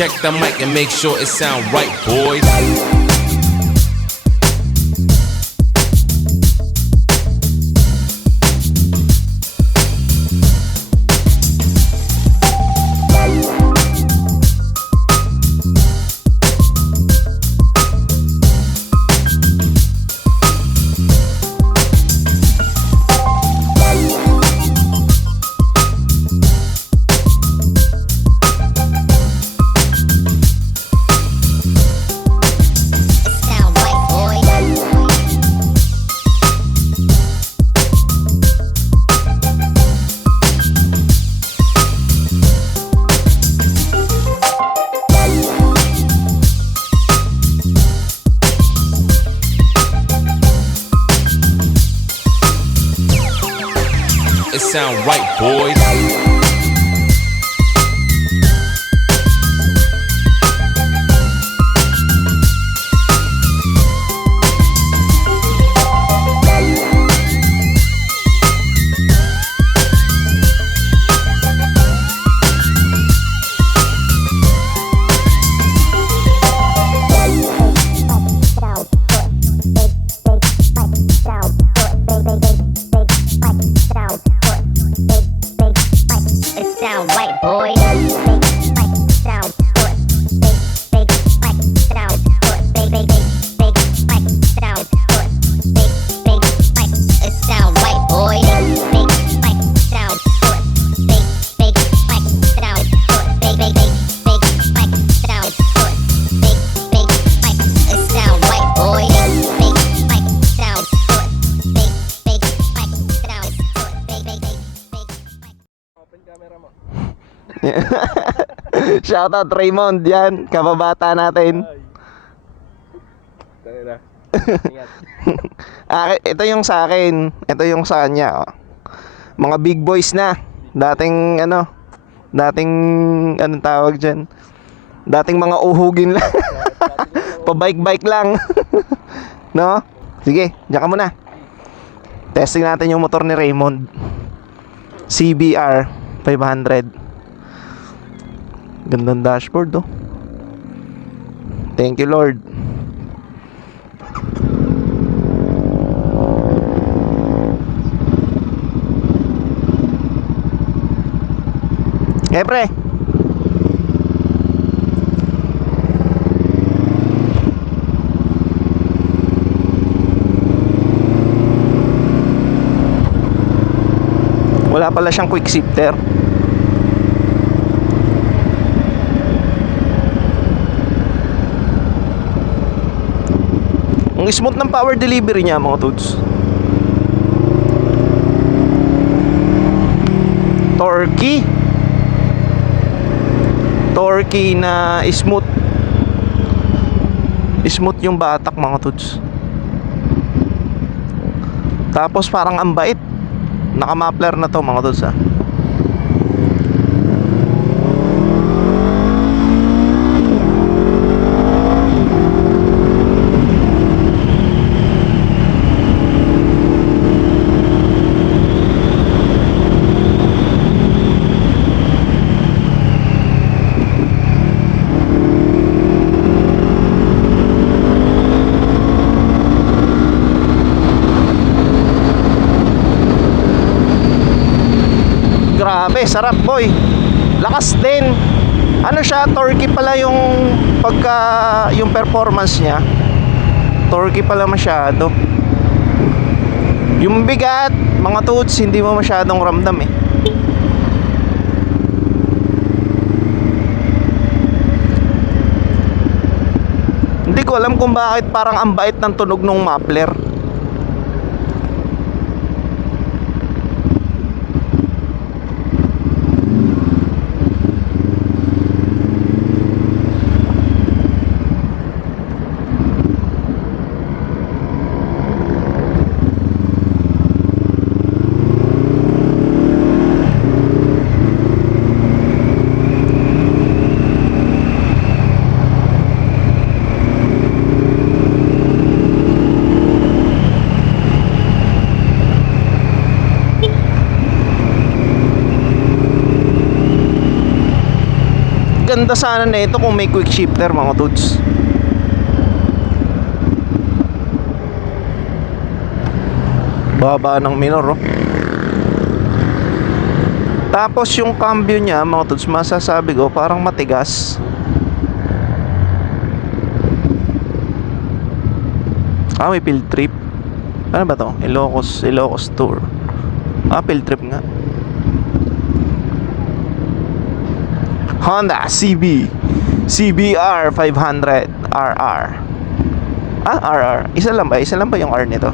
Check the mic and make sure it sound right, boys. It sound right, boys. Shoutout Raymond, yan, kababata natin. Ito yung sa akin, ito yung sa kanya. Mga big boys na. Dating anong tawag dyan? Dating mga uhugin lang. Pa-bike-bike lang. No? Sige, diyan ka muna. Testing natin yung motor ni Raymond. CBR 500. Gandang dashboard, oh. Thank you, Lord. Pre. Wala pala siyang quick shifter. Ang smooth ng power delivery niya, mga toads. Torquey na smooth. Smooth yung batak, mga toads. Tapos parang ang bait. Naka-muffler na to, mga toads, ha. Grabe, sarap, boy. Lakas din. Ano siya, torquey pala yung yung performance niya. Torquey pala masyado. Yung bigat, mga toots, hindi mo masyadong ramdam eh. Hindi ko alam kung bakit parang ang bait ng tunog ng muffler. ganda sana na ito kung may quick shifter mga tuds. Baba ng minor, oh. Tapos yung cambio niya mga tuds, masasabi ko parang matigas. May field trip. Ano ba to? Ilocos Tour. Field trip nga. Honda CBR 500 RR. RR. Isa lang ba yung R nito?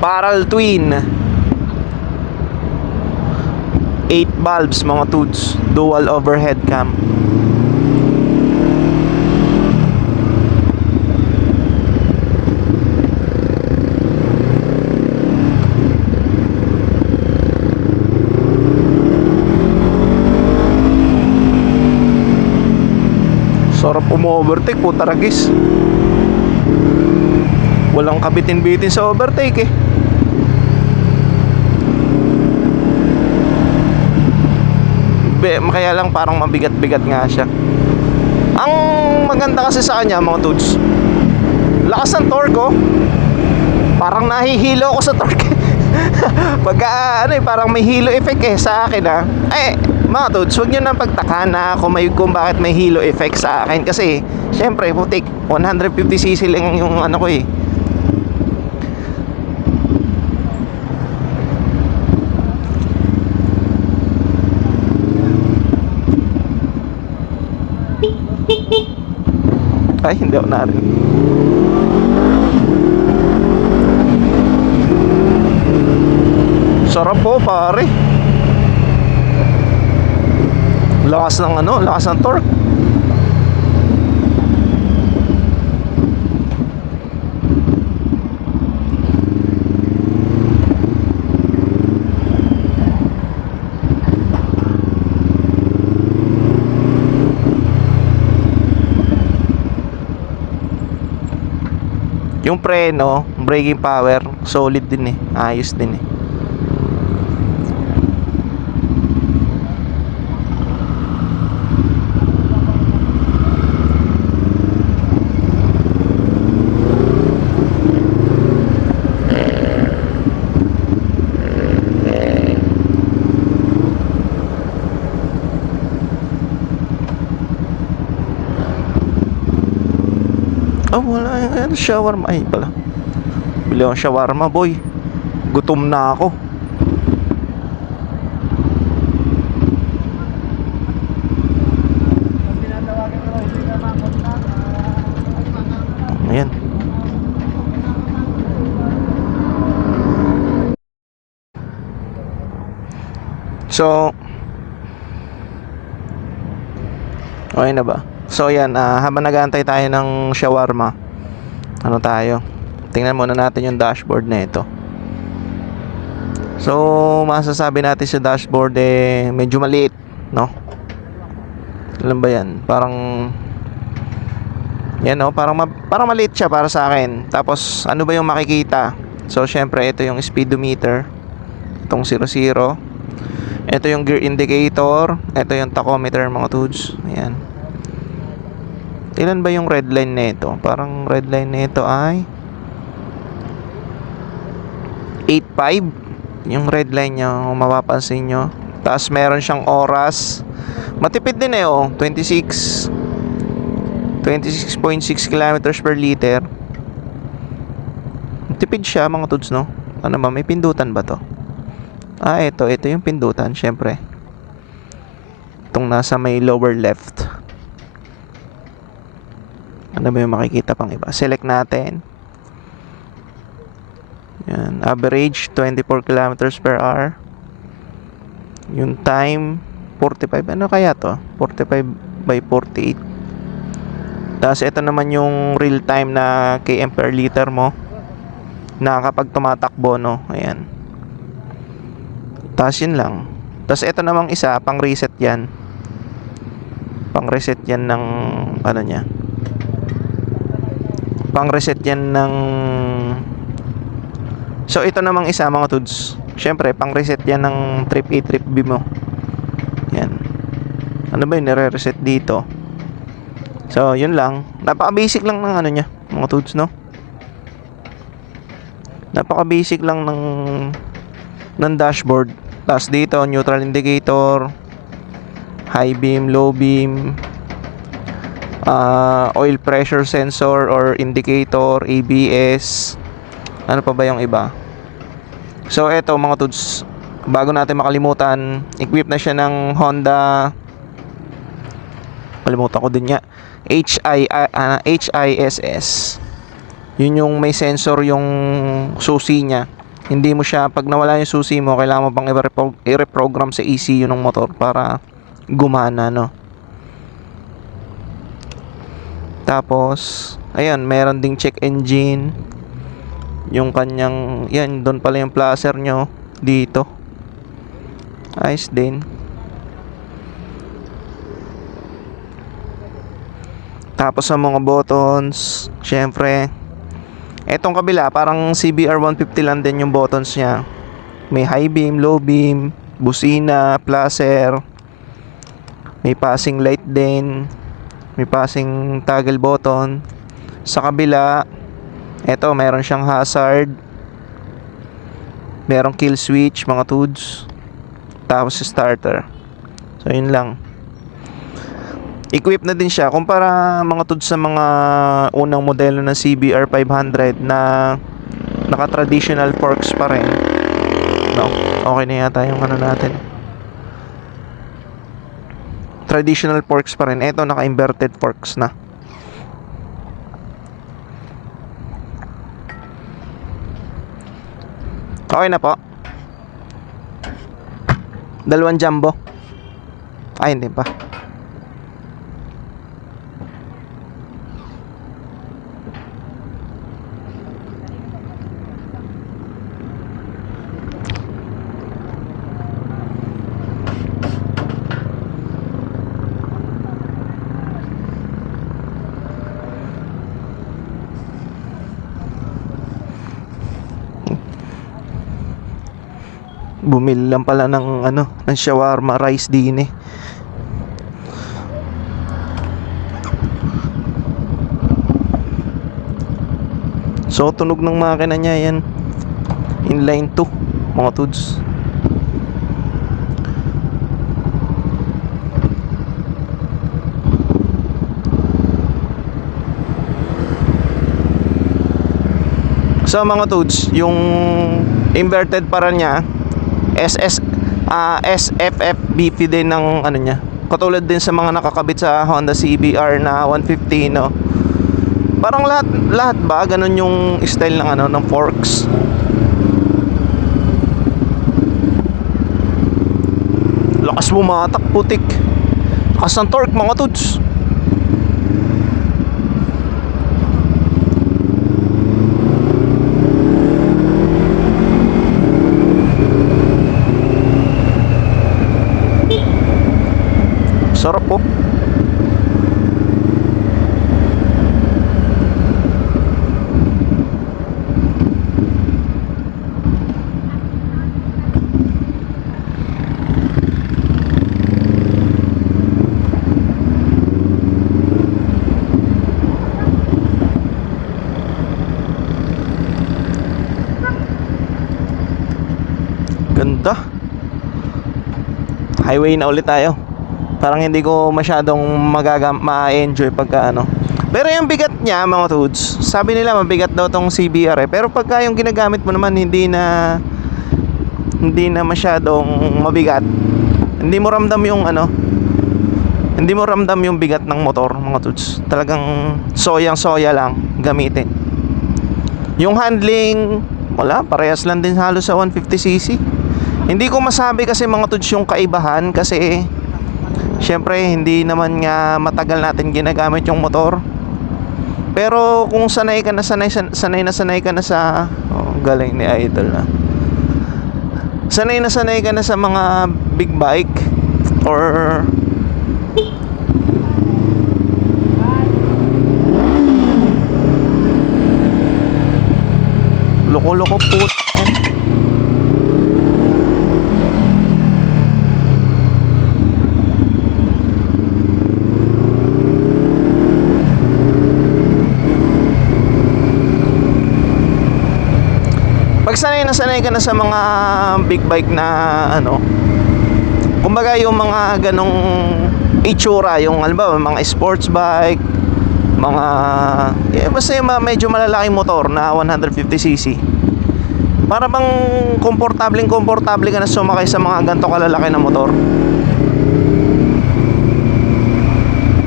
Paral twin. 8 valves mga tudes. Dual overhead cam. Sarap umo-overtake, puta ragis. Walang kabitin-bitin sa overtake eh. Kaya lang parang mabigat-bigat nga siya. Ang maganda kasi sa kanya mga tuds, lakas ng torque, oh. Parang nahihilo ako sa torque. Pagka parang may hilo effect eh sa akin mga tuds, huwag nyo nang pagtakan na kung bakit may hilo effect sa akin. Kasi syempre putik 150cc lang yung ano ko eh. Ay, hindi ako narinig. Sarap po pare. Lakas ng torque. Yung preno, braking power, solid din eh. Ayos din eh. Wala yan, shawarma. Ay pala, bili akong shawarma boy. Gutom na ako. Ayan. So okay na ba? So yan, habang nag-aantay tayo ng shawarma, ano tayo? Tingnan muna natin yung dashboard na ito. So masasabi natin sa dashboard medyo maliit, no? Alam ba yan? Parang yan, no? Parang maliit siya para sa akin. Tapos ano ba yung makikita? So syempre ito yung speedometer, itong 00. Ito yung gear indicator, ito yung tachometer mga tudes. Ayan. Ilan ba yung red line nito? Parang red line nito ay 8.5. Yung red line niya, kung mapapansin nyo. Tapos meron siyang oras. Matipid din 26.6 kilometers per liter. Matipid siya mga tuds, no? Ano ba? May pindutan ba to? Ito yung pindutan, syempre. Itong nasa may lower left. Ano ba yung makikita pang iba? Select natin. Yan. Average 24 kilometers per hour. Yung time 45. Ano kaya to? 45/48. Tapos ito naman yung real time na km per liter mo na kapag tumatakbo, no? Ayan. Tapos yun lang. Tapos ito namang isa, pang reset yan. Pang reset yan ng ano niya. Pang reset yan ng... So ito namang isa mga tuds, syempre pang reset yan ng trip A, trip B mo. Yan. Ano ba yung nire-reset dito? So, yun lang. Napaka-basic lang ng ano niya, mga tools, no? Napaka-basic lang ng dashboard. Tapos dito, neutral indicator, high beam, low beam, oil pressure sensor or indicator, ABS. Ano pa ba yung iba? So, eto mga tools, bago natin makalimutan, equip na siya ng Honda, kalimutan ko din nga, HISS. Yun yung may sensor yung susi niya. Hindi mo siya, pag nawala yung susi mo, kailangan mo pang i-reprogram sa ECU ng motor para gumana, no? Tapos, ayan, meron ding check engine. Yung kanyang, yan, doon pala yung placer nyo dito. Ayos din. Tapos sa mga buttons, syempre, etong kabila, parang CBR 150 lang din yung buttons niya. May high beam, low beam, busina, placer, may passing light din, may passing toggle button. Sa kabila, eto, meron siyang hazard, merong kill switch, mga tools, tapos starter. So, yun lang. Equip na din siya kumpara mga tools sa mga unang modelo ng CBR 500 na naka-traditional forks pa rin. No, okay na yata yung ano natin. Traditional forks pa rin. Ito naka-inverted forks na. Okay na po. Dalawang jumbo. Ay, hindi pa. Bumili lang pala ng ano, ng shawarma rice din eh. So tunog ng makina niya yan. Inline 2 mga tools. So mga tools, yung inverted para niya SFFBP din ng ano niya. Katulad din sa mga nakakabit sa Honda CBR na 150, no. Parang lahat ba ganun yung style ng ano ng forks. Lakas bumatak, putik. Lakas ng torque mga tools. Sarap po. Ganda. Highway na ulit tayo. Parang hindi ko masyadong ma-enjoy pagka ano. Pero yung bigat niya mga dudes, sabi nila mabigat daw tong CBR eh. Pero pagka yung ginagamit mo naman hindi na masyadong mabigat. Hindi mo ramdam yung ano, hindi mo ramdam yung bigat ng motor mga dudes. Talagang soyang-soya lang gamitin. Yung handling, wala, parehas lang din halos sa 150cc. Hindi ko masabi kasi mga dudes yung kaibahan kasi syempre hindi naman nga matagal natin ginagamit yung motor. Pero kung sanay ka na sanay ka na sa galing ni Idol na. Sanay ka na sa mga big bike or loko-loko po. nasanay ka na sa mga big bike na ano, kumbaga yung mga ganong itsura, yung halimbawa mga sports bike, mga basta yung medyo malalaking motor na 150cc, para bang komportable ka na sumakay sa mga ganito kalalaki na motor.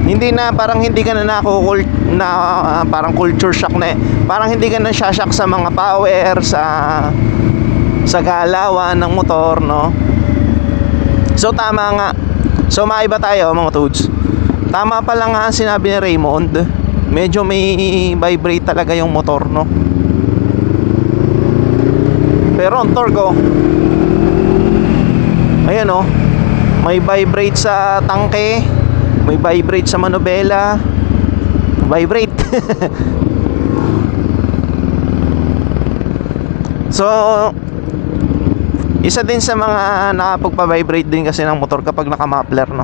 Hindi na, parang hindi ka na parang culture shock na eh. Parang hindi ka na shock sa mga power, sa galawan ng motor, no? So tama nga. So maiba tayo mga tudes. Tama pala nga ang sinabi ni Raymond. Medyo may vibrate talaga yung motor, no? Pero ang torque, oh, ayan, oh, may vibrate sa tangke, may vibrate sa manubela, vibrate. So isa din sa mga nakapagpa-vibrate din kasi ng motor kapag naka-muffler, no?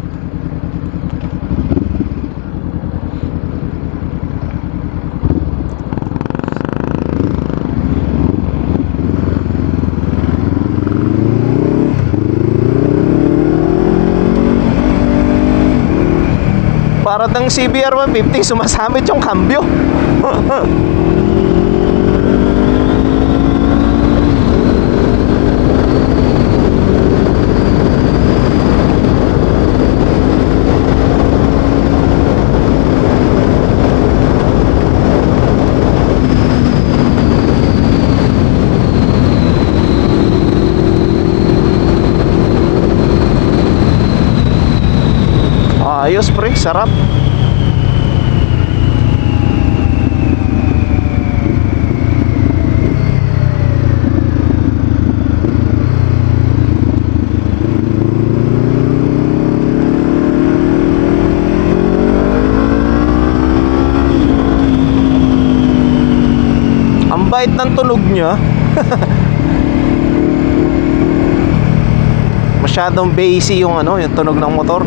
Para ng CBR 150, sumasabit yung cambio. Ayos pre, sarap. Ang bait ng tunog niya. Masyadong bassy yung ano, yung tunog ng motor.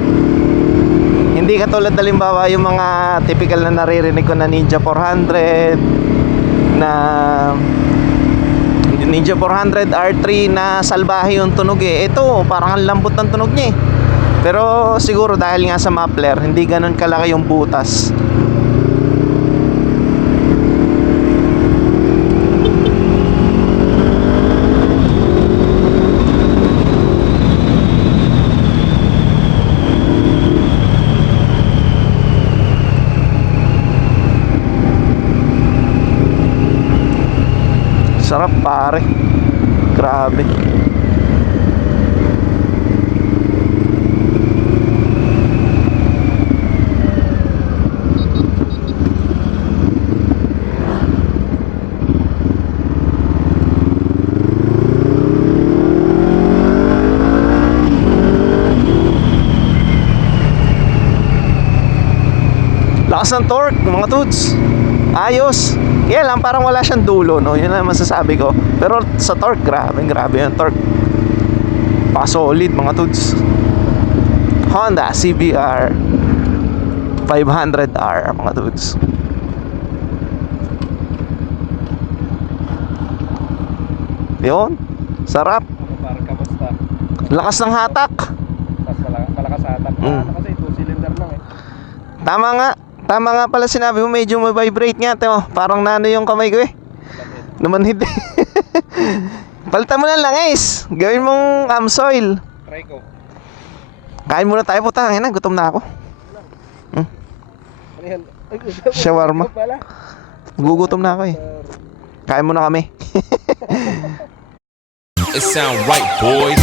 Hindi katulad halimbawa yung mga typical na naririnig ko na Ninja 400, na Ninja 400 R3 na salbahe yung tunog eh. Ito parang ang lambot ng tunog niya eh. Pero siguro dahil nga sa muffler, hindi ganun kalaki yung butas. Sarap pare. Grabe. Lakas ng torque mga tuds. Ayos. Yan lang, parang wala siyang dulo, no? Yun lang masasabi ko. Pero sa torque, grabe yung torque. Pa-solid mga tuds. Honda CBR 500R mga tuds. Yun, sarap. Parang kamusta? Lakas ng hatak. Malakas sa atak. Ano kasi 2-cylinder lang eh. Tama nga pala sinabi mo, medyo may vibrate nga, timo. Parang nano yung kamay ko eh. Namanhid. Palitan mo na lang guys. Gawin mong Amsoil. Try ko. Kain muna tayo, puta. Ngayon na, gutom na ako. Ano yan? Shawarma. Gugutom na ako eh. Kain muna kami. It sound right, boys.